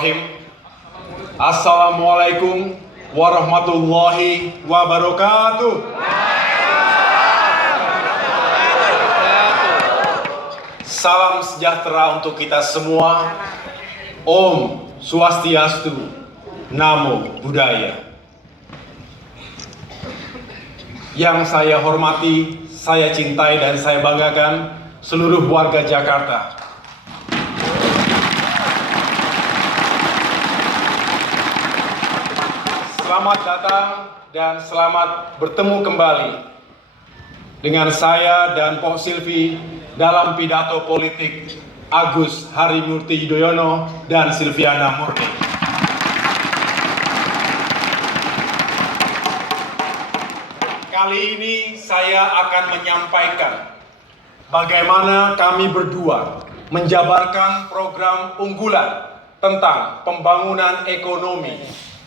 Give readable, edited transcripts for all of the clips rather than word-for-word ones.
Bismillahirrahmanirrahim. Assalamualaikum warahmatullahi wabarakatuh. Salam sejahtera untuk kita semua. Om Swastiastu, Namo Buddhaya. Yang saya hormati, saya cintai dan saya banggakan seluruh warga Jakarta. Selamat datang dan selamat bertemu kembali dengan saya dan Pok Silvi dalam pidato politik Agus Harimurti Yudhoyono dan Silviana Murni. Kali ini saya akan menyampaikan bagaimana kami berdua menjabarkan program unggulan tentang pembangunan ekonomi,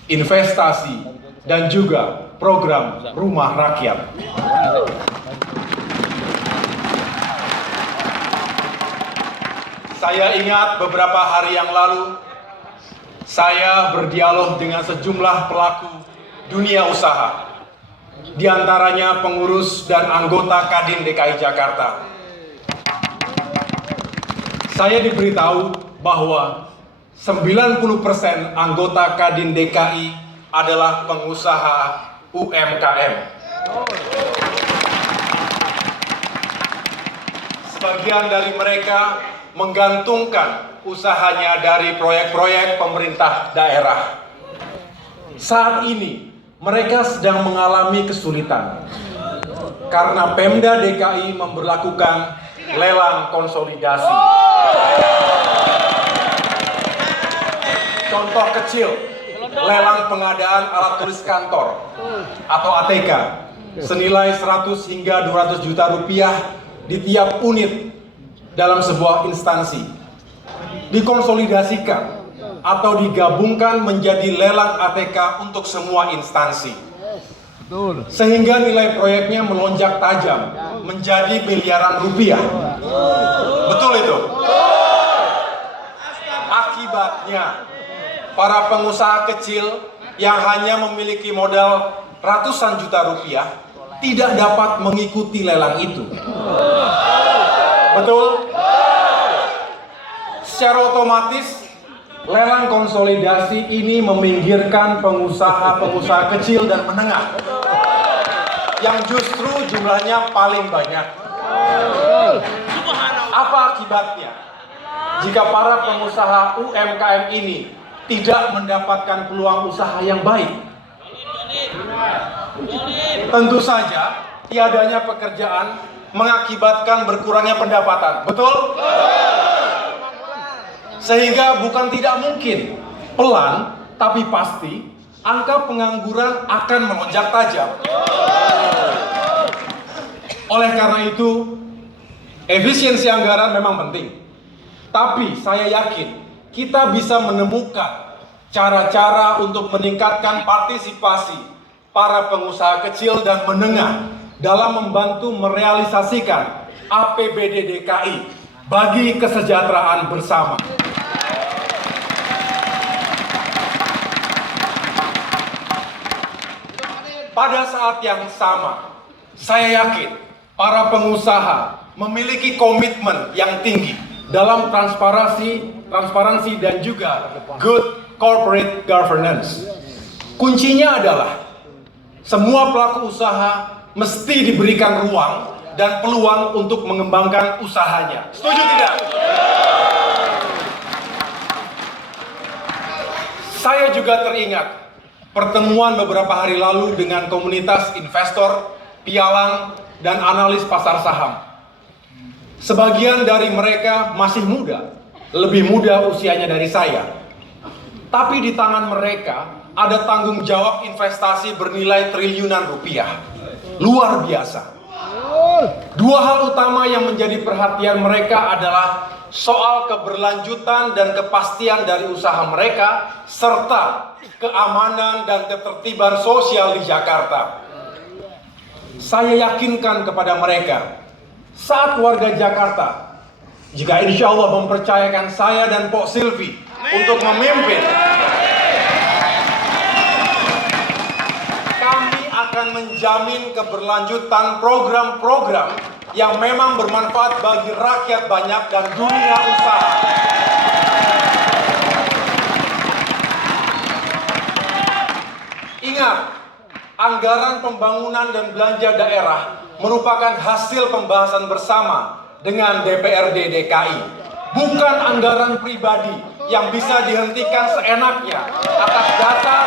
investasi, dan juga program rumah rakyat. Saya ingat beberapa hari yang lalu, saya berdialog dengan sejumlah pelaku dunia usaha, di antaranya pengurus dan anggota Kadin DKI Jakarta. Saya diberitahu bahwa 90% anggota Kadin DKI adalah pengusaha UMKM. Sebagian dari mereka menggantungkan usahanya dari proyek-proyek pemerintah daerah. Saat ini mereka sedang mengalami kesulitan karena Pemda DKI memberlakukan lelang konsolidasi. Contoh kecil, lelang pengadaan alat tulis kantor atau ATK senilai 100 hingga 200 juta rupiah di tiap unit dalam sebuah instansi dikonsolidasikan atau digabungkan menjadi lelang ATK untuk semua instansi, sehingga nilai proyeknya melonjak tajam menjadi miliaran rupiah. Betul itu? Akibatnya para pengusaha kecil yang hanya memiliki modal ratusan juta rupiah tidak dapat mengikuti lelang itu. Betul? Secara otomatis, lelang konsolidasi ini meminggirkan pengusaha-pengusaha kecil dan menengah yang justru jumlahnya paling banyak. Apa akibatnya jika para pengusaha UMKM ini tidak mendapatkan peluang usaha yang baik? Tentu saja tiadanya pekerjaan mengakibatkan berkurangnya pendapatan. Betul? Sehingga bukan tidak mungkin, pelan tapi pasti angka pengangguran akan melonjak tajam. Oleh karena itu, efisiensi anggaran memang penting. Tapi saya yakin kita bisa menemukan cara-cara untuk meningkatkan partisipasi para pengusaha kecil dan menengah dalam membantu merealisasikan APBD DKI bagi kesejahteraan bersama. Pada saat yang sama, saya yakin para pengusaha memiliki komitmen yang tinggi dalam transparansi dan juga good corporate governance. Kuncinya adalah semua pelaku usaha mesti diberikan ruang dan peluang untuk mengembangkan usahanya. Setuju tidak? Saya juga teringat pertemuan beberapa hari lalu dengan komunitas investor, pialang, dan analis pasar saham. Sebagian dari mereka masih muda, lebih muda usianya dari saya. Tapi di tangan mereka ada tanggung jawab investasi bernilai triliunan rupiah. Luar biasa. Dua hal utama yang menjadi perhatian mereka adalah soal keberlanjutan dan kepastian dari usaha mereka, serta keamanan dan ketertiban sosial di Jakarta. Saya yakinkan kepada mereka, saat warga Jakarta, jika insya Allah mempercayakan saya dan Pok Silvi untuk memimpin. Kami akan menjamin keberlanjutan program-program yang memang bermanfaat bagi rakyat banyak dan dunia usaha. Ingat, anggaran pembangunan dan belanja daerah merupakan hasil pembahasan bersama dengan DPRD DKI, bukan anggaran pribadi yang bisa dihentikan seenaknya atas dasar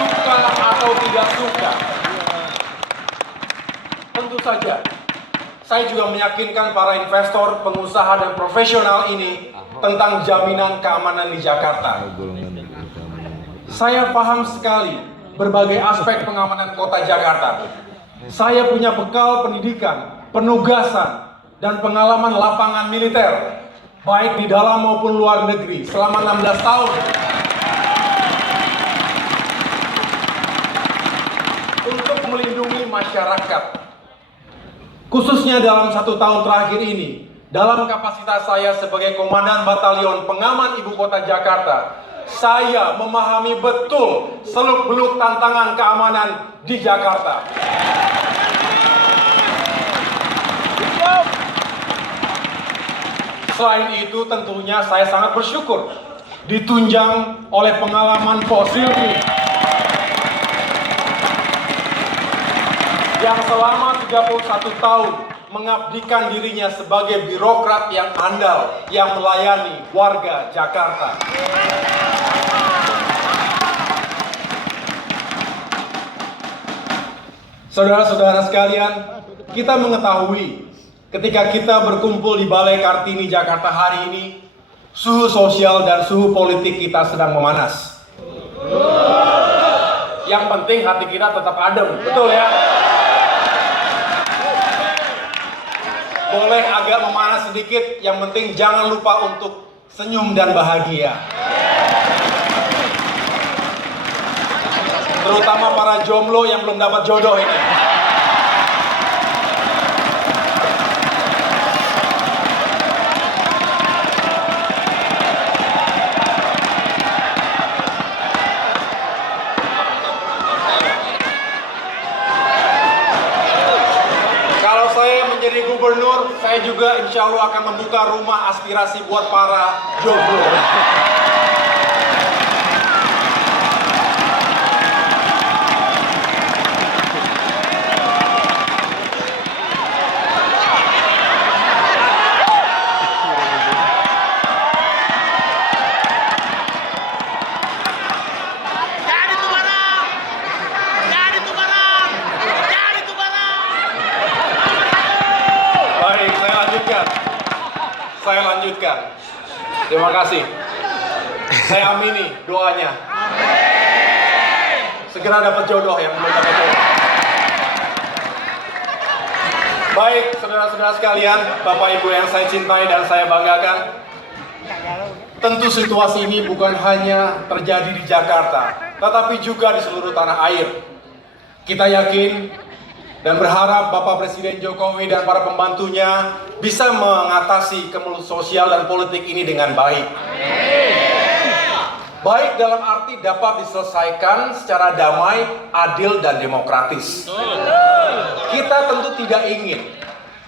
suka atau tidak suka. Tentu saja, saya juga meyakinkan para investor, pengusaha, dan profesional ini tentang jaminan keamanan di Jakarta. Saya paham sekali berbagai aspek pengamanan kota Jakarta. Saya punya bekal pendidikan, penugasan, dan pengalaman lapangan militer, baik di dalam maupun luar negeri, selama 16 tahun. Untuk melindungi masyarakat, khususnya dalam 1 tahun terakhir ini, dalam kapasitas saya sebagai Komandan Batalion Pengaman Ibu Kota Jakarta, saya memahami betul seluk-beluk tantangan keamanan di Jakarta. Selain itu, tentunya saya sangat bersyukur ditunjang oleh pengalaman fosil yang selama 31 tahun mengabdikan dirinya sebagai birokrat yang andal yang melayani warga Jakarta. Saudara-saudara sekalian, kita mengetahui ketika kita berkumpul di Balai Kartini Jakarta hari ini, suhu sosial dan suhu politik kita sedang memanas. Yang penting hati kita tetap adem, betul ya? Boleh agak memanas sedikit, yang penting jangan lupa untuk senyum dan bahagia. Terutama para jomblo yang belum dapat jodoh ini. Kalau saya menjadi gubernur, saya juga insya Allah akan membuka rumah aspirasi buat para jomblo. Saya lanjutkan. Terima kasih. Saya amini doanya. Segera dapat jodoh yang belum dapat jodoh. Baik, saudara-saudara sekalian, Bapak Ibu yang saya cintai dan saya banggakan. Tentu situasi ini bukan hanya terjadi di Jakarta, tetapi juga di seluruh tanah air. Kita yakin dan berharap Bapak Presiden Jokowi dan para pembantunya bisa mengatasi kemelut sosial dan politik ini dengan baik. Baik dalam arti dapat diselesaikan secara damai, adil, dan demokratis. Kita tentu tidak ingin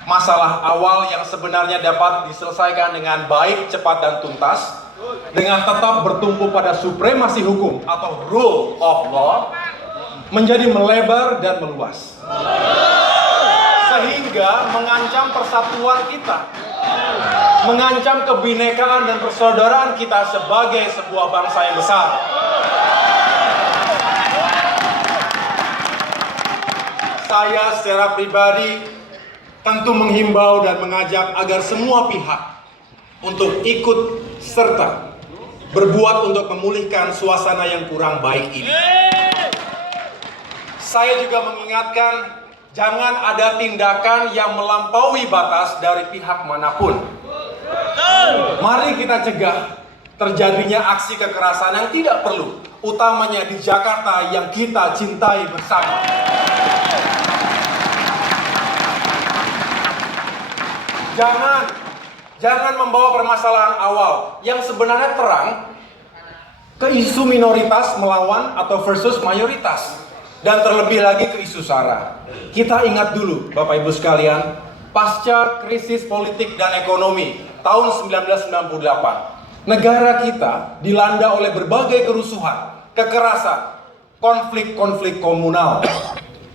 masalah awal yang sebenarnya dapat diselesaikan dengan baik, cepat, dan tuntas, dengan tetap bertumpu pada supremasi hukum atau rule of law, menjadi melebar dan meluas, sehingga mengancam persatuan kita, mengancam kebinekaan dan persaudaraan kita sebagai sebuah bangsa yang besar. Saya secara pribadi tentu menghimbau dan mengajak agar semua pihak untuk ikut serta berbuat untuk memulihkan suasana yang kurang baik ini. Saya juga mengingatkan, jangan ada tindakan yang melampaui batas dari pihak manapun. Mari kita cegah terjadinya aksi kekerasan yang tidak perlu, utamanya di Jakarta yang kita cintai bersama. Jangan membawa permasalahan awal yang sebenarnya terang ke isu minoritas melawan atau versus mayoritas, dan terlebih lagi ke isu SARA. Kita ingat dulu, Bapak Ibu sekalian, pasca krisis politik dan ekonomi tahun 1998, negara kita dilanda oleh berbagai kerusuhan, kekerasan, konflik-konflik komunal.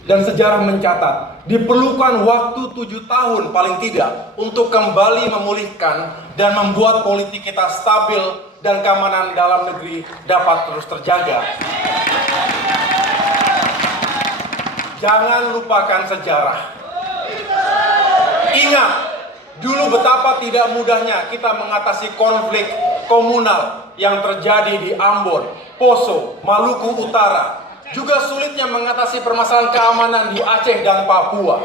Dan sejarah mencatat, diperlukan waktu 7 tahun paling tidak untuk kembali memulihkan dan membuat politik kita stabil dan keamanan dalam negeri dapat terus terjaga. Jangan lupakan sejarah. Ingat, dulu betapa tidak mudahnya kita mengatasi konflik komunal yang terjadi di Ambon, Poso, Maluku Utara. Juga sulitnya mengatasi permasalahan keamanan di Aceh dan Papua.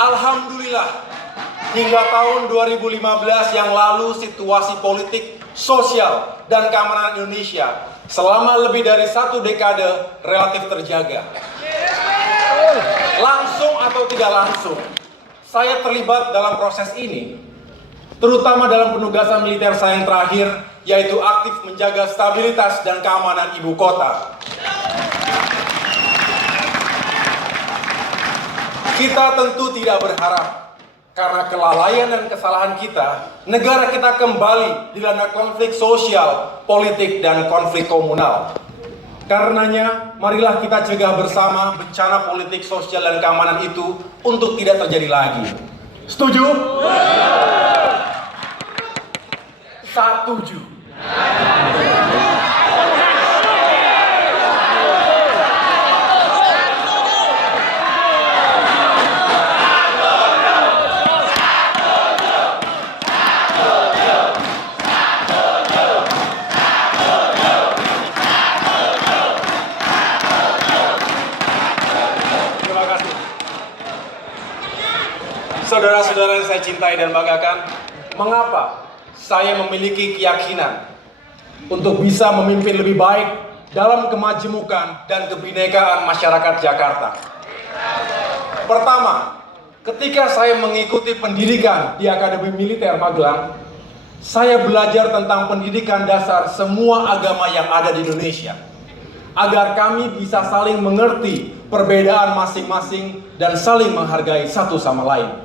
Alhamdulillah, hingga tahun 2015 yang lalu situasi politik, sosial, dan keamanan Indonesia selama lebih dari 1 dekade relatif terjaga. Langsung atau tidak langsung, saya terlibat dalam proses ini, terutama dalam penugasan militer saya yang terakhir, yaitu aktif menjaga stabilitas dan keamanan ibu kota. Kita tentu tidak berharap, karena kelalaian dan kesalahan kita, negara kita kembali dilanda konflik sosial, politik, dan konflik komunal. Karenanya, marilah kita cegah bersama bencana politik, sosial, dan keamanan itu untuk tidak terjadi lagi. Setuju? Setuju. Saudara-saudara yang saya cintai dan banggakan, mengapa saya memiliki keyakinan untuk bisa memimpin lebih baik dalam kemajemukan dan kebinekaan masyarakat Jakarta? Pertama, ketika saya mengikuti pendidikan di Akademi Militer Magelang, saya belajar tentang pendidikan dasar semua agama yang ada di Indonesia, agar kami bisa saling mengerti perbedaan masing-masing dan saling menghargai satu sama lain.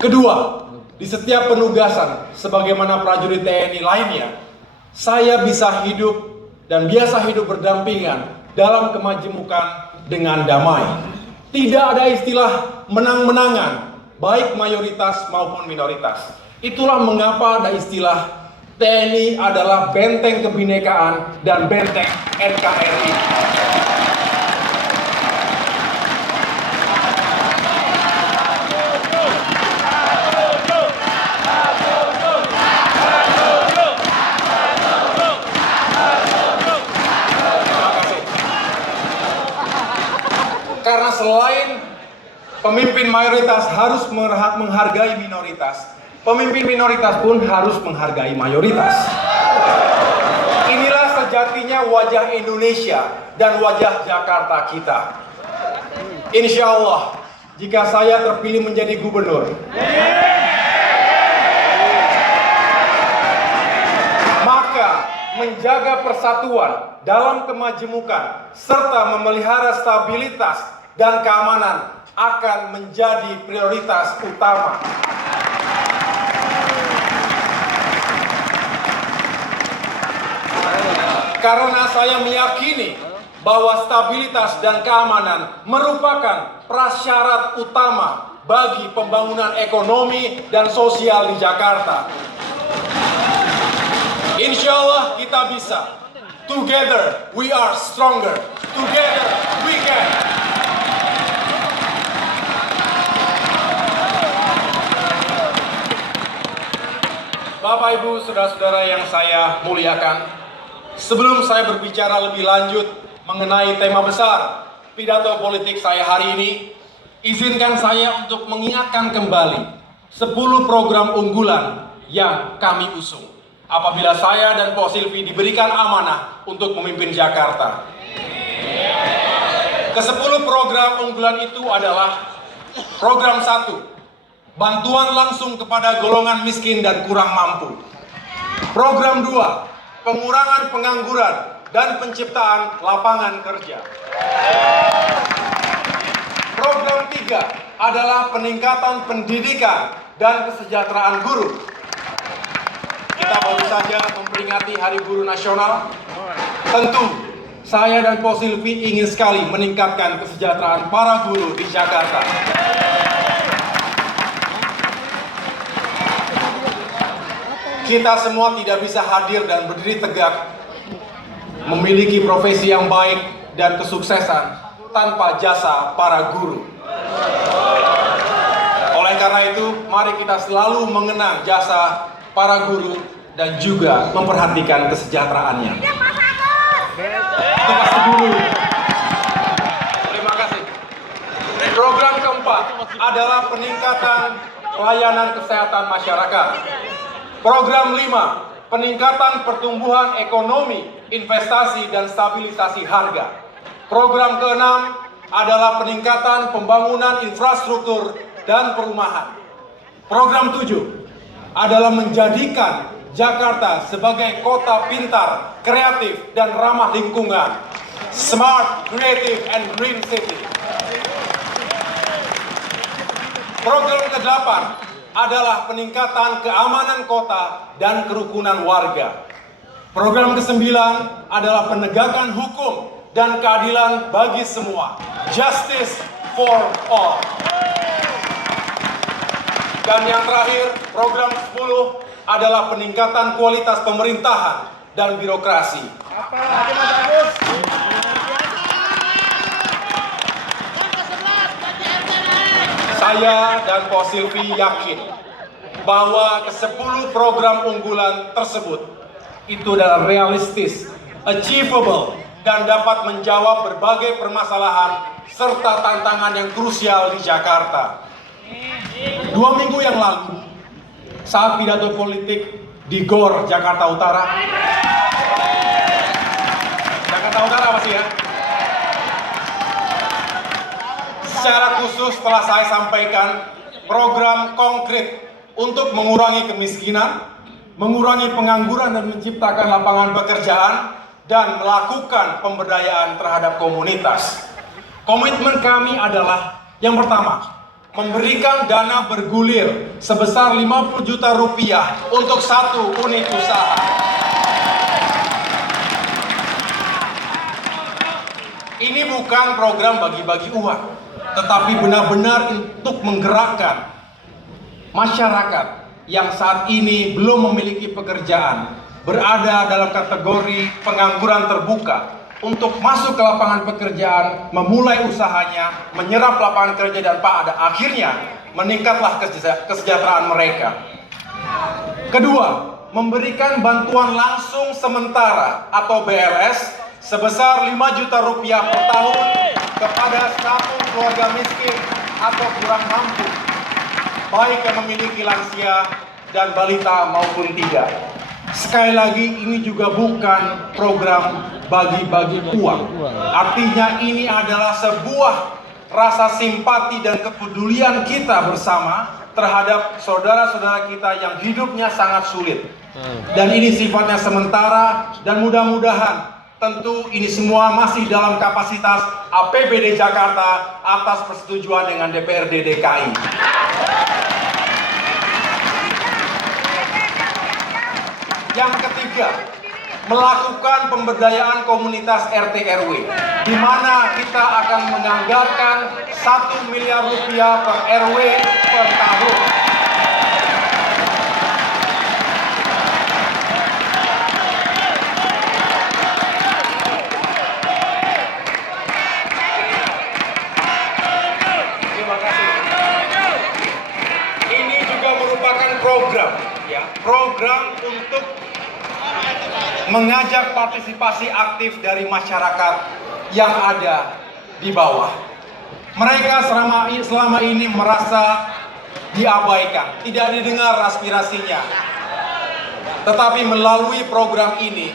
Kedua, di setiap penugasan sebagaimana prajurit TNI lainnya, saya bisa hidup dan biasa hidup berdampingan dalam kemajemukan dengan damai. Tidak ada istilah menang-menangan, baik mayoritas maupun minoritas. Itulah mengapa ada istilah TNI adalah benteng kebinekaan dan benteng NKRI. Karena selain pemimpin mayoritas harus menghargai minoritas, pemimpin minoritas pun harus menghargai mayoritas. Inilah sejatinya wajah Indonesia dan wajah Jakarta kita. Insya Allah, jika saya terpilih menjadi gubernur, maka menjaga persatuan dalam kemajemukan serta memelihara stabilitas dan keamanan akan menjadi prioritas utama. Karena saya meyakini bahwa stabilitas dan keamanan merupakan prasyarat utama bagi pembangunan ekonomi dan sosial di Jakarta. Insya Allah kita bisa. Together we are stronger. Together we can. Bapak, Ibu, saudara-saudara yang saya muliakan, sebelum saya berbicara lebih lanjut mengenai tema besar pidato politik saya hari ini, izinkan saya untuk mengingatkan kembali 10 program unggulan yang kami usung apabila saya dan Pak Silvi diberikan amanah untuk memimpin Jakarta. Ke-10 program unggulan itu adalah program 1, bantuan langsung kepada golongan miskin dan kurang mampu. Program 2, pengurangan pengangguran dan penciptaan lapangan kerja. Program 3 adalah peningkatan pendidikan dan kesejahteraan guru. Kita baru saja memperingati Hari Guru Nasional. Tentu, saya dan Pak Silvi ingin sekali meningkatkan kesejahteraan para guru di Jakarta. Kita semua tidak bisa hadir dan berdiri tegak, memiliki profesi yang baik dan kesuksesan tanpa jasa para guru. Oleh karena itu, mari kita selalu mengenang jasa para guru dan juga memperhatikan kesejahteraannya. Itu pasti dulu. Terima kasih. Program keempat adalah peningkatan pelayanan kesehatan masyarakat. Program 5, peningkatan pertumbuhan ekonomi, investasi, dan stabilisasi harga. Program ke-6 adalah peningkatan pembangunan infrastruktur dan perumahan. Program 7 adalah menjadikan Jakarta sebagai kota pintar, kreatif, dan ramah lingkungan. Smart, Creative, and Green City. Program ke-8 adalah peningkatan keamanan kota dan kerukunan warga. Program ke-9 adalah penegakan hukum dan keadilan bagi semua. Justice for all. Dan yang terakhir, program 10 adalah peningkatan kualitas pemerintahan dan birokrasi. Saya dan Pak Silvi yakin bahwa ke-10 program unggulan tersebut itu adalah realistis, achievable, dan dapat menjawab berbagai permasalahan serta tantangan yang krusial di Jakarta. 2 minggu yang lalu, saat pidato politik di GOR Jakarta Utara, pasti ya. Secara khusus telah saya sampaikan program konkret untuk mengurangi kemiskinan, mengurangi pengangguran dan menciptakan lapangan pekerjaan, dan melakukan pemberdayaan terhadap komunitas. Komitmen kami adalah yang pertama, memberikan dana bergulir sebesar 50 juta rupiah untuk 1 unit usaha. Ini bukan program bagi-bagi uang, tetapi benar-benar untuk menggerakkan masyarakat yang saat ini belum memiliki pekerjaan, berada dalam kategori pengangguran terbuka, untuk masuk ke lapangan pekerjaan, memulai usahanya, menyerap lapangan kerja, dan pada akhirnya meningkatlah kesejahteraan mereka. Kedua, memberikan bantuan langsung sementara atau BLS sebesar 5 juta rupiah per tahun kepada 1 keluarga miskin atau kurang mampu, baik yang memiliki lansia dan balita maupun tidak. Sekali lagi, ini juga bukan program bagi-bagi uang. Artinya ini adalah sebuah rasa simpati dan kepedulian kita bersama terhadap saudara-saudara kita yang hidupnya sangat sulit. Dan ini sifatnya sementara, dan mudah-mudahan tentu ini semua masih dalam kapasitas APBD Jakarta atas persetujuan dengan DPRD DKI. Yang ketiga, melakukan pemberdayaan komunitas RT RW, di mana kita akan menganggarkan 1 miliar rupiah per RW per tahun. Terima kasih. Ini juga merupakan program untuk mengajak partisipasi aktif dari masyarakat yang ada di bawah. Mereka selama ini merasa diabaikan, tidak didengar aspirasinya. Tetapi melalui program ini,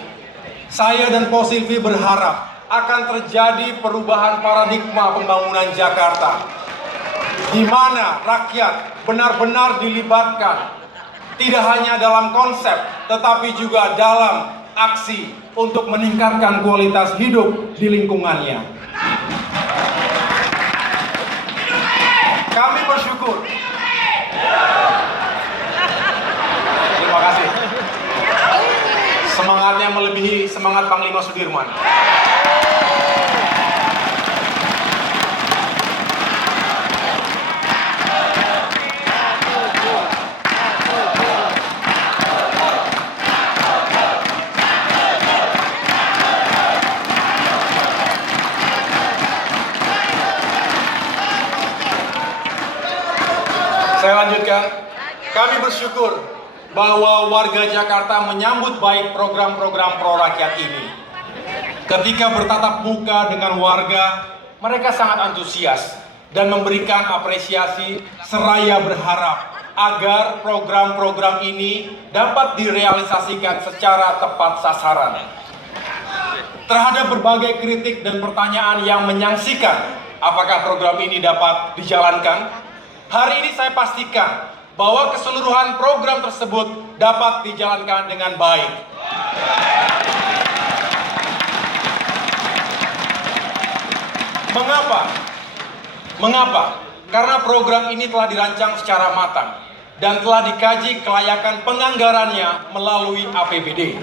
saya dan Pak Silvi berharap akan terjadi perubahan paradigma pembangunan Jakarta, di mana rakyat benar-benar dilibatkan Tidak hanya dalam konsep, tetapi juga dalam aksi untuk meningkatkan kualitas hidup di lingkungannya. Kami bersyukur. Terima kasih. Semangatnya melebihi semangat Panglima Sudirman. Saya lanjutkan. Kami bersyukur bahwa warga Jakarta menyambut baik program-program pro rakyat ini. Ketika bertatap muka dengan warga, mereka sangat antusias dan memberikan apresiasi seraya berharap agar program-program ini dapat direalisasikan secara tepat sasaran. Terhadap berbagai kritik dan pertanyaan yang menyaksikan apakah program ini dapat dijalankan, hari ini saya pastikan bahwa keseluruhan program tersebut dapat dijalankan dengan baik. Mengapa? Karena program ini telah dirancang secara matang dan telah dikaji kelayakan penganggarannya melalui APBD.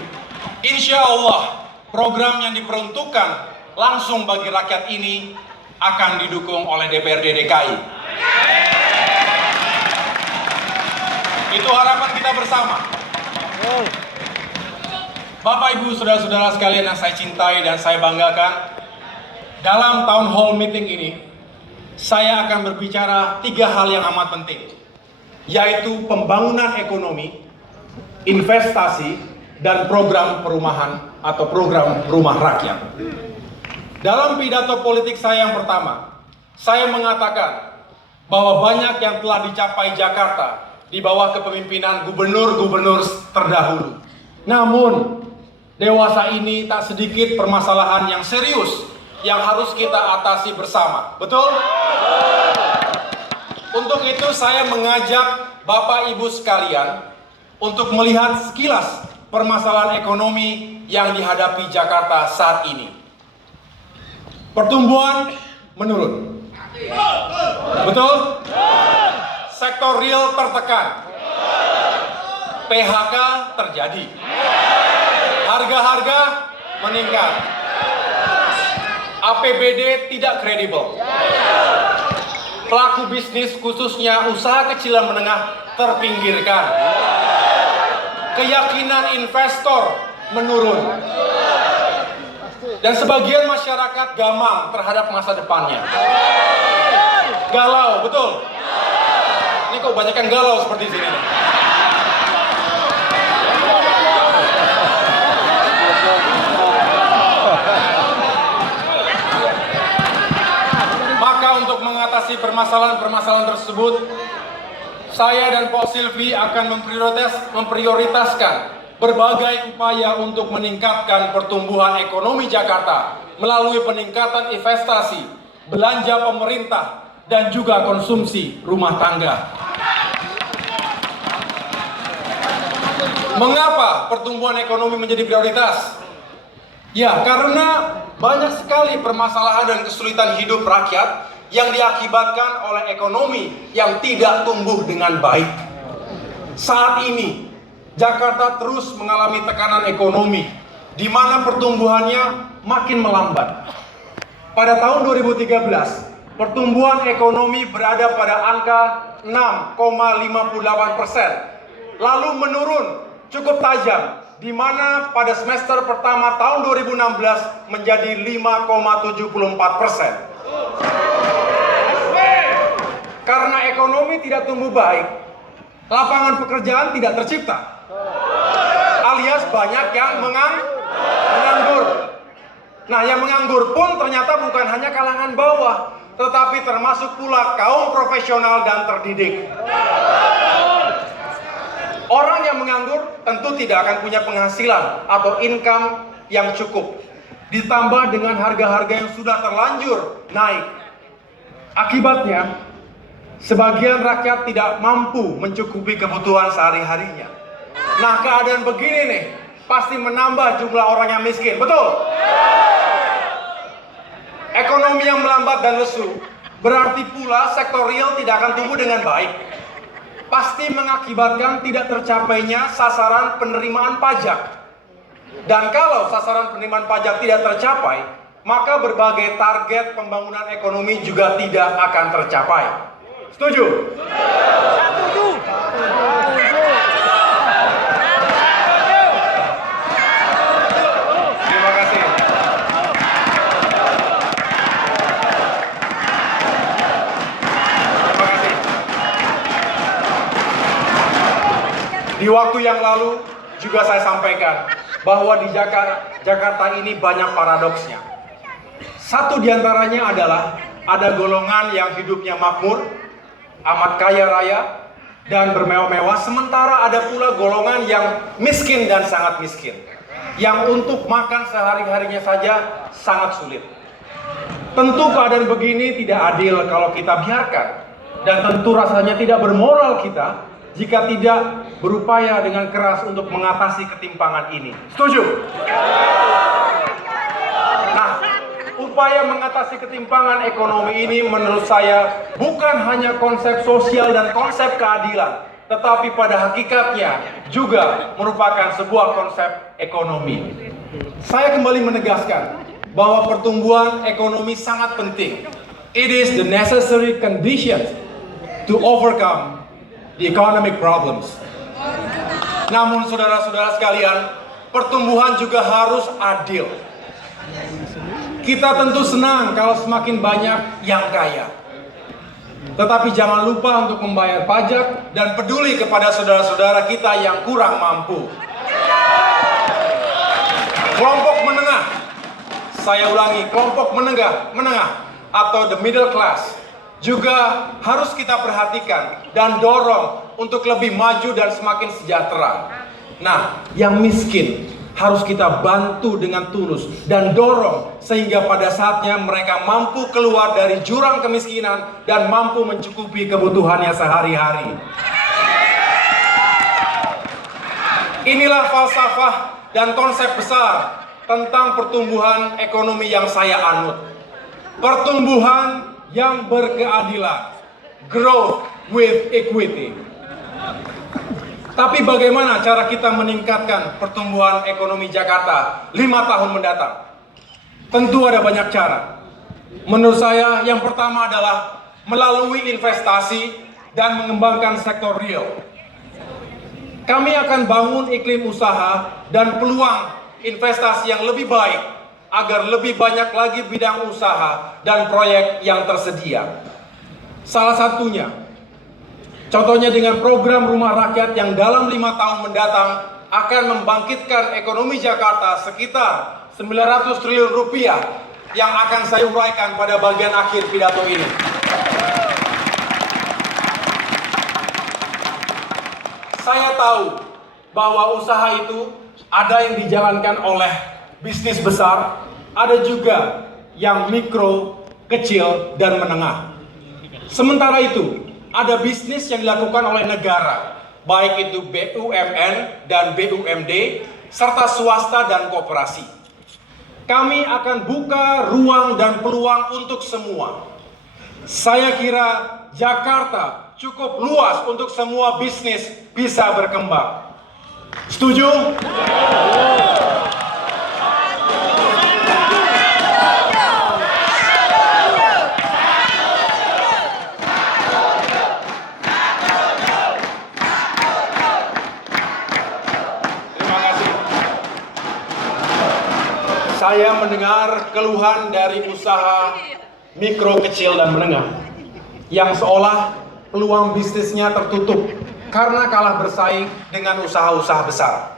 Insya Allah, program yang diperuntukkan langsung bagi rakyat ini akan didukung oleh DPRD DKI. Itu harapan kita bersama. Bapak, Ibu, saudara-saudara sekalian yang saya cintai dan saya banggakan, dalam town hall meeting ini, saya akan berbicara 3 hal yang amat penting, yaitu pembangunan ekonomi, investasi, dan program perumahan atau program rumah rakyat. Dalam pidato politik saya yang pertama, saya mengatakan bahwa banyak yang telah dicapai Jakarta di bawah kepemimpinan gubernur-gubernur terdahulu. Namun, dewasa ini tak sedikit permasalahan yang serius yang harus kita atasi bersama. Betul? Untuk itu saya mengajak Bapak Ibu sekalian untuk melihat sekilas permasalahan ekonomi yang dihadapi Jakarta saat ini. Pertumbuhan menurun. Betul? Sektor real tertekan. PHK terjadi. Harga-harga meningkat. APBD tidak kredibel. Pelaku bisnis khususnya usaha kecil dan menengah terpinggirkan. Keyakinan investor menurun. Dan sebagian masyarakat gamang terhadap masa depannya. Galau, betul? Ini kok banyak yang galau seperti sini. Maka untuk mengatasi permasalahan-permasalahan tersebut, saya dan Pak Silvi akan memprioritaskan berbagai upaya untuk meningkatkan pertumbuhan ekonomi Jakarta melalui peningkatan investasi, belanja pemerintah, dan juga konsumsi rumah tangga. Mengapa pertumbuhan ekonomi menjadi prioritas? Ya, karena banyak sekali permasalahan dan kesulitan hidup rakyat yang diakibatkan oleh ekonomi yang tidak tumbuh dengan baik. Saat ini, Jakarta terus mengalami tekanan ekonomi, di mana pertumbuhannya makin melambat. Pada tahun 2013, pertumbuhan ekonomi berada pada angka 6,58%, lalu menurun cukup tajam, di mana pada semester pertama tahun 2016 menjadi 5,74%. Karena ekonomi tidak tumbuh baik, lapangan pekerjaan tidak tercipta, alias banyak yang menganggur. Nah, yang menganggur pun ternyata bukan hanya kalangan bawah, tetapi termasuk pula kaum profesional dan terdidik. Orang yang menganggur tentu tidak akan punya penghasilan atau income yang cukup. Ditambah dengan harga-harga yang sudah terlanjur naik. Akibatnya, Sebagian rakyat tidak mampu mencukupi kebutuhan sehari-harinya. Nah, keadaan begini nih pasti menambah jumlah orang yang miskin, betul? Ekonomi yang melambat dan lesu berarti pula sektor real tidak akan tumbuh dengan baik. Pasti mengakibatkan tidak tercapainya sasaran penerimaan pajak. Dan kalau sasaran penerimaan pajak tidak tercapai, maka berbagai target pembangunan ekonomi juga tidak akan tercapai. Setuju? Setuju. Terima kasih. Terima kasih. Di waktu yang lalu juga saya sampaikan bahwa di Jakarta ini banyak paradoksnya. Satu diantaranya adalah ada golongan yang hidupnya makmur, amat kaya raya, dan bermewah-mewah, sementara ada pula golongan yang miskin dan sangat miskin, yang untuk makan sehari-harinya saja sangat sulit. Tentu keadaan begini tidak adil kalau kita biarkan, dan tentu rasanya tidak bermoral kita jika tidak berupaya dengan keras untuk mengatasi ketimpangan ini. Setuju? Nah, upaya mengatasi ketimpangan ekonomi ini menurut saya bukan hanya konsep sosial dan konsep keadilan, tetapi pada hakikatnya juga merupakan sebuah konsep ekonomi. Saya kembali menegaskan bahwa pertumbuhan ekonomi sangat penting. It is the necessary condition to overcome the economic problems. Namun saudara-saudara sekalian, pertumbuhan juga harus adil. Kita tentu senang kalau semakin banyak yang kaya. Tetapi jangan lupa untuk membayar pajak dan peduli kepada saudara-saudara kita yang kurang mampu. Kelompok menengah, saya ulangi, kelompok menengah atau the middle class juga harus kita perhatikan dan dorong untuk lebih maju dan semakin sejahtera. Nah, yang miskin harus kita bantu dengan tulus dan dorong sehingga pada saatnya mereka mampu keluar dari jurang kemiskinan dan mampu mencukupi kebutuhannya sehari-hari. Inilah falsafah dan konsep besar tentang pertumbuhan ekonomi yang saya anut. Pertumbuhan yang berkeadilan, growth with equity. Tapi bagaimana cara kita meningkatkan pertumbuhan ekonomi Jakarta 5 tahun mendatang? Tentu ada banyak cara. Menurut saya yang pertama adalah melalui investasi dan mengembangkan sektor real. Kami akan bangun iklim usaha dan peluang investasi yang lebih baik agar lebih banyak lagi bidang usaha dan proyek yang tersedia. Salah satunya, contohnya dengan program rumah rakyat yang dalam 5 tahun mendatang akan membangkitkan ekonomi Jakarta sekitar 900 triliun rupiah yang akan saya uraikan pada bagian akhir pidato ini. Saya tahu bahwa usaha itu ada yang dijalankan oleh bisnis besar, ada juga yang mikro, kecil, dan menengah. Sementara itu, ada bisnis yang dilakukan oleh negara, baik itu BUMN dan BUMD, serta swasta dan koperasi. Kami akan buka ruang dan peluang untuk semua. Saya kira Jakarta cukup luas untuk semua bisnis bisa berkembang. Setuju? Saya mendengar keluhan dari usaha mikro, kecil, dan menengah yang seolah peluang bisnisnya tertutup karena kalah bersaing dengan usaha-usaha besar.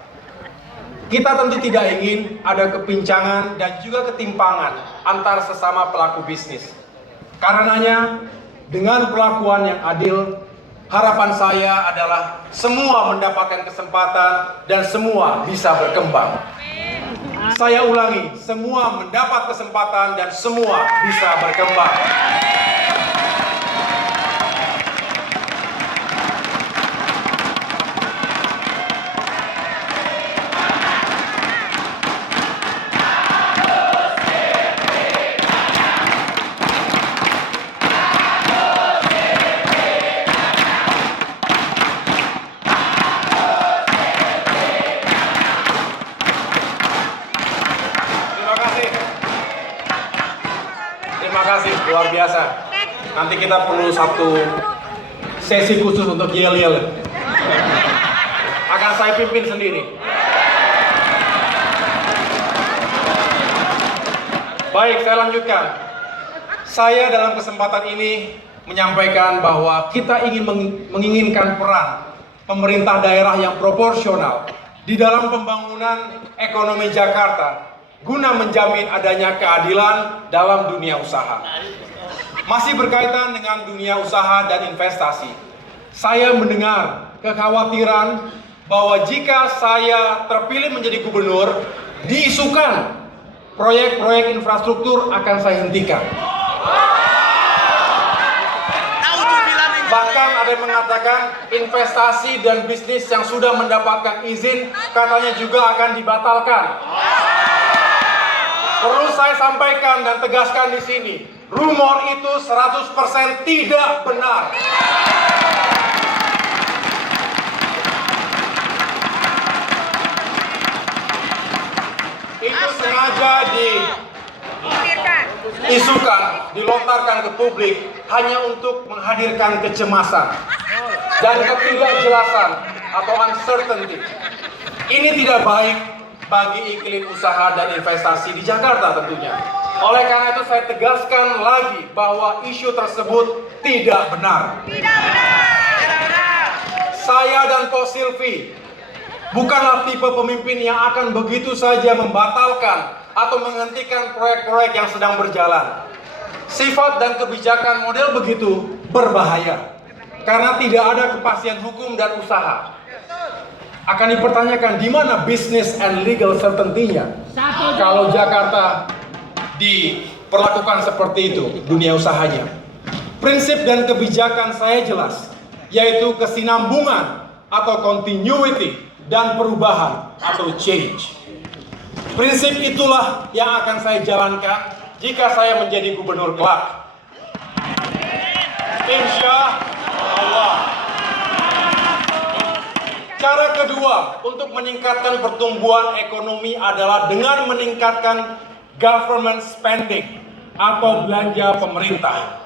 Kita tentu tidak ingin ada kepincangan dan juga ketimpangan antar sesama pelaku bisnis. Karenanya, dengan perlakuan yang adil, harapan saya adalah semua mendapatkan kesempatan dan semua bisa berkembang. Saya ulangi, semua mendapat kesempatan dan semua bisa berkembang. kasih, luar biasa. Nanti kita perlu satu sesi khusus untuk yel-yel. Akan saya pimpin sendiri. Baik, saya lanjutkan. Saya dalam kesempatan ini menyampaikan bahwa kita ingin menginginkan peran pemerintah daerah yang proporsional di dalam pembangunan ekonomi Jakarta guna menjamin adanya keadilan dalam dunia usaha. Masih berkaitan dengan dunia usaha dan investasi, saya mendengar kekhawatiran bahwa jika saya terpilih menjadi gubernur, diisukan proyek-proyek infrastruktur akan saya hentikan. Bahkan ada yang mengatakan investasi dan bisnis yang sudah mendapatkan izin katanya juga akan dibatalkan. Perlu saya sampaikan dan tegaskan di sini, rumor itu 100% tidak benar. Itu sengaja diisukan, dilontarkan ke publik hanya untuk menghadirkan kecemasan dan ketidakjelasan atau uncertainty. Ini tidak baik bagi iklim usaha dan investasi di Jakarta tentunya. Oleh karena itu saya tegaskan lagi bahwa isu tersebut tidak benar. Tidak benar. Saya dan Ko Silvi bukanlah tipe pemimpin yang akan begitu saja membatalkan atau menghentikan proyek-proyek yang sedang berjalan. Sifat dan kebijakan model begitu berbahaya karena tidak ada kepastian hukum dan usaha. Akan dipertanyakan di mana business and legal certainty-nya kalau Jakarta diperlakukan seperti itu dunia usahanya. Prinsip dan kebijakan saya jelas, yaitu kesinambungan atau continuity dan perubahan atau change. Prinsip itulah yang akan saya jalankan jika saya menjadi gubernur kelak. Insya Allah. Cara kedua untuk meningkatkan pertumbuhan ekonomi adalah dengan meningkatkan government spending atau belanja pemerintah.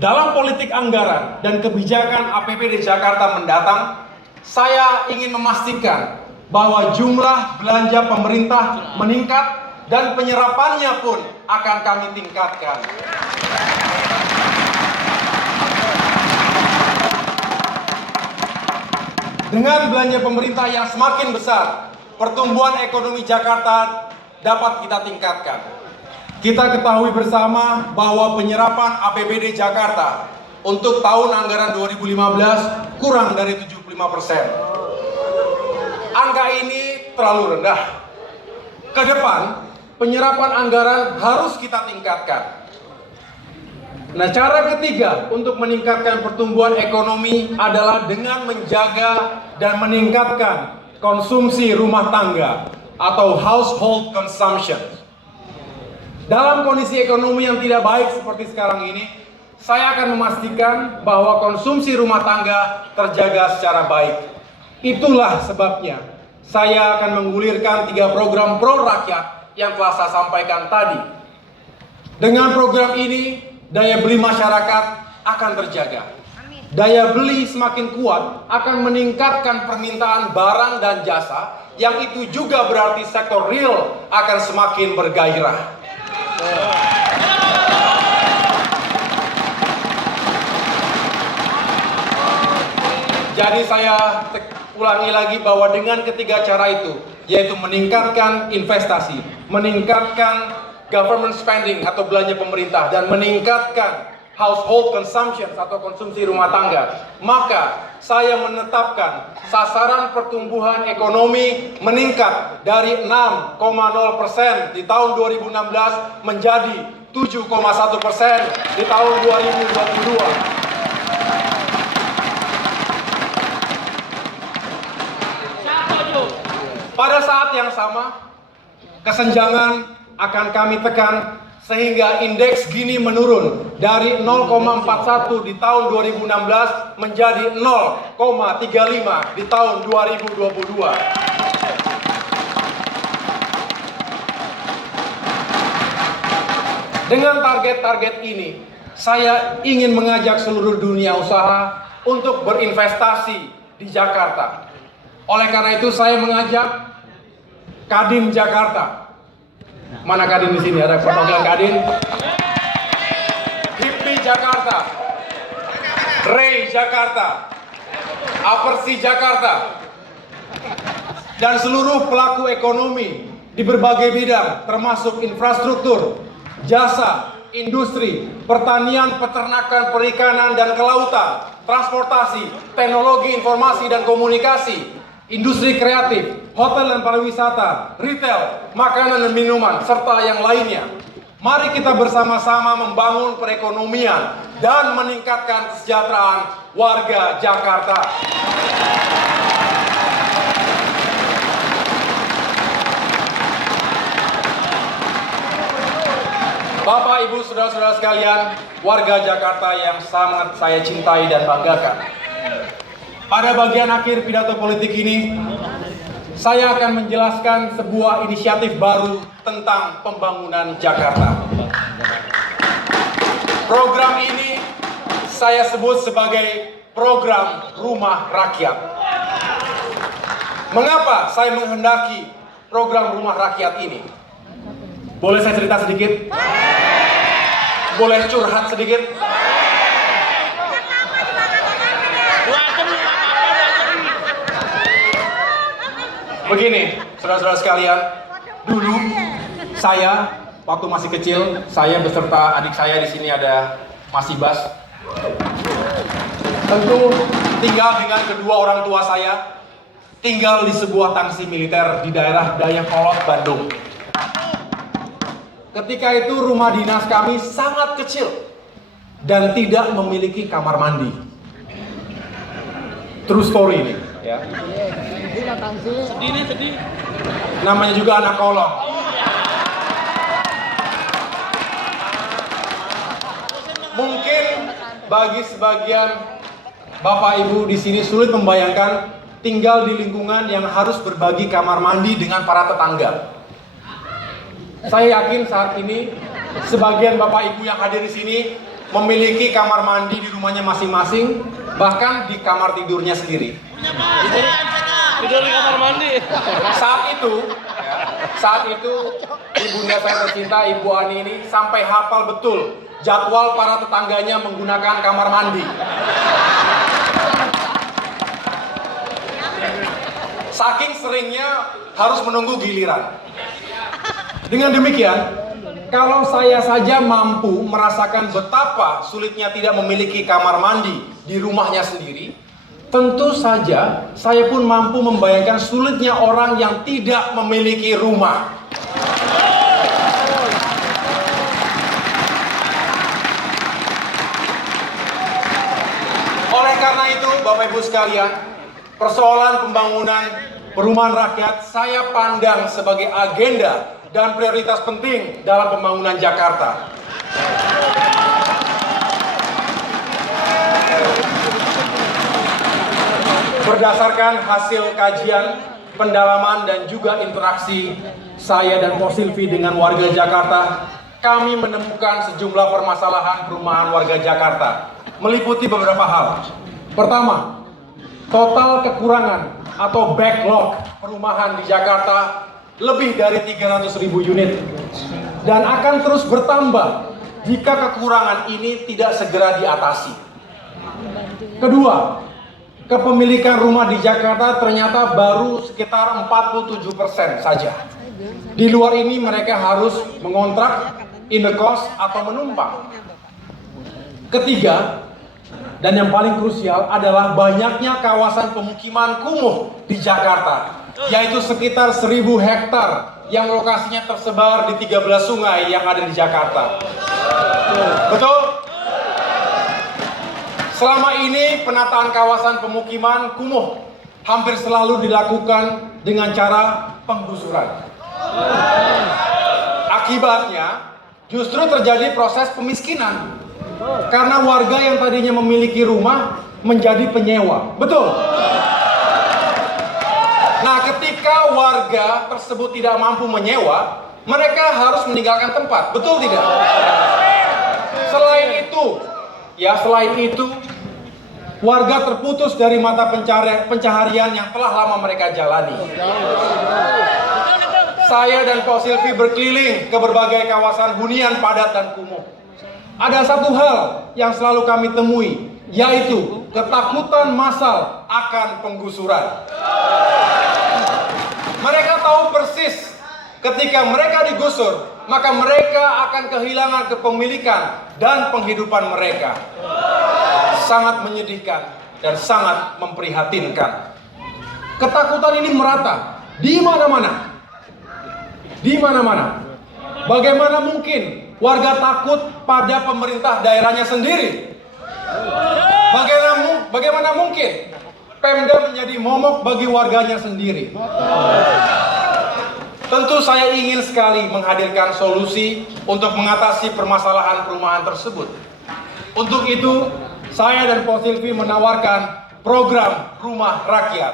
Dalam politik anggaran dan kebijakan APBD Jakarta mendatang, saya ingin memastikan bahwa jumlah belanja pemerintah meningkat dan penyerapannya pun akan kami tingkatkan. Dengan belanja pemerintah yang semakin besar, pertumbuhan ekonomi Jakarta dapat kita tingkatkan. Kita ketahui bersama bahwa penyerapan APBD Jakarta untuk tahun anggaran 2015 kurang dari 75%. Angka ini terlalu rendah. Ke depan, penyerapan anggaran harus kita tingkatkan. Nah, cara ketiga untuk meningkatkan pertumbuhan ekonomi adalah dengan menjaga dan meningkatkan konsumsi rumah tangga atau household consumption. Dalam kondisi ekonomi yang tidak baik seperti sekarang ini, saya akan memastikan bahwa konsumsi rumah tangga terjaga secara baik. Itulah sebabnya saya akan menggulirkan 3 program pro rakyat yang telah saya sampaikan tadi. Dengan program ini, daya beli masyarakat akan terjaga. Daya beli semakin kuat akan meningkatkan permintaan barang dan jasa, yang itu juga berarti sektor real akan semakin bergairah. Jadi saya ulangi lagi bahwa dengan ketiga cara itu, yaitu meningkatkan investasi, meningkatkan government spending atau belanja pemerintah, dan meningkatkan household consumption atau konsumsi rumah tangga, maka saya menetapkan sasaran pertumbuhan ekonomi meningkat dari 6,0% di tahun 2016 menjadi 7,1% di tahun 2022. Pada saat yang sama, kesenjangan akan kami tekan sehingga indeks Gini menurun dari 0,41 di tahun 2016 menjadi 0,35 di tahun 2022. Dengan target-target ini, saya ingin mengajak seluruh dunia usaha untuk berinvestasi di Jakarta. Oleh karena itu saya mengajak Kadin Jakarta. Mana Kadin di sini? Ada perwakilan Kadin? HIPMI Jakarta, REI Jakarta, Apersi Jakarta, dan seluruh pelaku ekonomi di berbagai bidang termasuk infrastruktur, jasa, industri, pertanian, peternakan, perikanan, dan kelautan, transportasi, teknologi informasi dan komunikasi, industri kreatif, hotel dan pariwisata, retail, makanan dan minuman, serta yang lainnya. Mari kita bersama-sama membangun perekonomian dan meningkatkan kesejahteraan warga Jakarta. Bapak, Ibu, saudara-saudara sekalian, warga Jakarta yang sangat saya cintai dan banggakan. Pada bagian akhir pidato politik ini, saya akan menjelaskan sebuah inisiatif baru tentang pembangunan Jakarta. Program ini saya sebut sebagai program Rumah Rakyat. Mengapa saya menghendaki program Rumah Rakyat ini? Boleh saya cerita sedikit? Boleh curhat sedikit? Begini, saudara-saudara sekalian, dulu saya waktu masih kecil, saya beserta adik saya di sini ada Mas Ibas. Tentu tinggal dengan kedua orang tua saya, tinggal di sebuah tangsi militer di daerah Dayakolot, Bandung. Ketika itu rumah dinas kami sangat kecil dan tidak memiliki kamar mandi. True story ini, ya. Sedih. Namanya juga anak kolong. Mungkin bagi sebagian Bapak Ibu di sini sulit membayangkan tinggal di lingkungan yang harus berbagi kamar mandi dengan para tetangga. Saya yakin saat ini sebagian Bapak Ibu yang hadir di sini memiliki kamar mandi di rumahnya masing-masing, bahkan di kamar tidurnya sendiri. Tidur di kamar mandi. Saat itu ibunda saya tercinta, Ibu Ani ini sampai hafal betul jadwal para tetangganya menggunakan kamar mandi. Saking seringnya harus menunggu giliran. Dengan demikian, kalau saya saja mampu merasakan betapa sulitnya tidak memiliki kamar mandi di rumahnya sendiri, tentu saja saya pun mampu membayangkan sulitnya orang yang tidak memiliki rumah. Oleh karena itu, Bapak Ibu sekalian, persoalan pembangunan perumahan rakyat saya pandang sebagai agenda dan prioritas penting dalam pembangunan Jakarta. Berdasarkan hasil kajian, pendalaman, dan juga interaksi saya dan Ko Silvi dengan warga Jakarta, kami menemukan sejumlah permasalahan perumahan warga Jakarta, meliputi beberapa hal. Pertama, total kekurangan atau backlog perumahan di Jakarta lebih dari 300.000 unit dan akan terus bertambah jika kekurangan ini tidak segera diatasi. Kedua, kepemilikan rumah di Jakarta ternyata baru sekitar 47% saja. Di luar ini mereka harus mengontrak, indekos, atau menumpang. Ketiga, dan yang paling krusial adalah banyaknya kawasan pemukiman kumuh di Jakarta, yaitu sekitar 1.000 hektar yang lokasinya tersebar di 13 sungai yang ada di Jakarta. Betul? Selama ini penataan kawasan pemukiman kumuh hampir selalu dilakukan dengan cara penggusuran. Akibatnya justru terjadi proses pemiskinan karena warga yang tadinya memiliki rumah menjadi penyewa. Betul? Nah, ketika warga tersebut tidak mampu menyewa, mereka harus meninggalkan tempat. Betul tidak? Selain itu, warga terputus dari mata pencaharian yang telah lama mereka jalani. Saya dan Pak Silvi berkeliling ke berbagai kawasan hunian padat dan kumuh. Ada satu hal yang selalu kami temui, yaitu ketakutan massal akan penggusuran. Mereka tahu persis ketika mereka digusur, maka mereka akan kehilangan kepemilikan dan penghidupan mereka. Sangat menyedihkan dan sangat memprihatinkan. Ketakutan ini merata di mana-mana. Di mana-mana. Bagaimana mungkin warga takut pada pemerintah daerahnya sendiri? Bagaimana mungkin Pemda menjadi momok bagi warganya sendiri? Tentu saya ingin sekali menghadirkan solusi untuk mengatasi permasalahan perumahan tersebut. Untuk itu, saya dan Pak Silvi menawarkan program Rumah Rakyat.